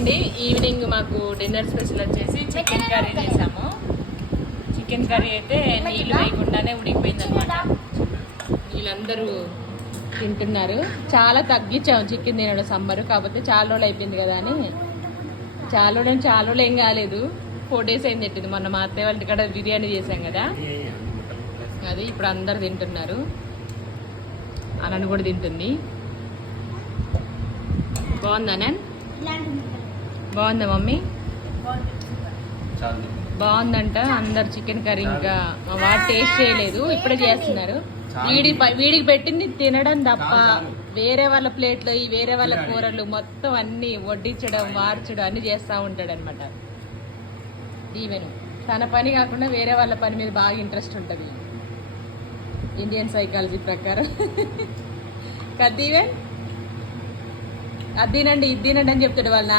అండి. ఈవినింగ్ మాకు dinner special వచ్చేసి చికెన్ కర్రీ చేసాము. చికెన్ కర్రీ అయితే నీళ్ళు వేయకుండానే ఉడికిపోయింది అనమాట. వీళ్ళందరూ తింటున్నారు. చాలా తగ్గించాము చికెన్ తినడం సమ్మర్, కాకపోతే చాలా రోజులు అయిపోయింది కదా అని. చాలా రోజులు ఏం కాలేదు. 4 days అయింది తిట్టింది. మొన్న మా అత్తయ్య వాళ్ళ ఇక్కడ బిర్యానీ చేసాం కదా, అది ఇప్పుడు అందరు తింటున్నారు. అనని కూడా తింటుంది. బాగుందా నేను? బాగుందా మమ్మీ? బాగుందంట. అందరు చికెన్ కర్రీ ఇంకా మా వాడు టేస్ట్ చేయలేదు, ఇప్పుడే చేస్తున్నారు. వీడికి పెట్టింది తినడం తప్ప వేరే వాళ్ళ ప్లేట్లో ఈ వేరే వాళ్ళ కూరలు మొత్తం అన్ని వడ్డించడం వార్చడం అన్ని చేస్తూ ఉంటాడు అనమాట. ఈవెన్ తన పని కాకుండా వేరే వాళ్ళ పని మీద బాగా ఇంట్రెస్ట్ ఉంటుంది ఇండియన్ సైకాలజీ ప్రకారం. కదీవెన్ అది తినండి ఇది తినండి అని చెప్తాడు వాళ్ళ నాన్న.